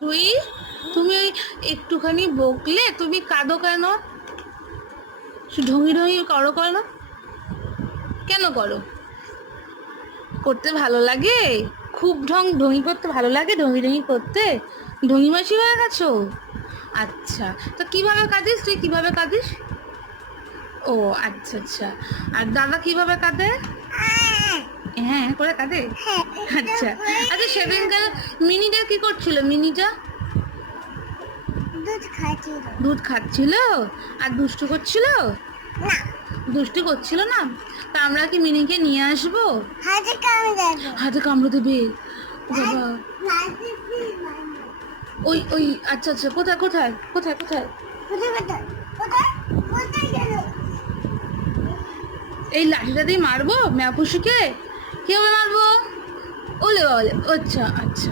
তুই তুমি ওই একটুখানি বকলে তুমি কাঁদো কেন? ঢঙ্গি ঢঙ্গি করো কেন? কেন করো? করতে ভালো লাগে? খুব ঢঙ্গি করতে ভালো লাগে? ঢঙ্গি ঢঙ্গি করতে ঢঙ্গি মাসি হয়ে গেছো? আচ্ছা, তো কিভাবে কাঁদিস তুই? কিভাবে কাঁদিস? ও আচ্ছা আচ্ছা। আর দাদা কিভাবে কাঁদে? হ্যাঁ করে কাঁদে। আচ্ছা আচ্ছা, সেদিনকার মিনিটা কি করছিল? মিনিটা দুধ খাচ্ছিল আর দুষ্টু করছিল? দুষ্টু করছিল না? তা আমরা কি মিনিকে নিয়ে আসবো? হাতে কামড়ে দেবে? ও বাবা। ওই ওই আচ্ছা আচ্ছা, কোথায় কোথায় কোথায় কোথায়? এই লাঠিটা দিয়ে মারবো ম্যাপুসুকে? কিভাবে মারবো? ওলে ওলে, আচ্ছা আচ্ছা।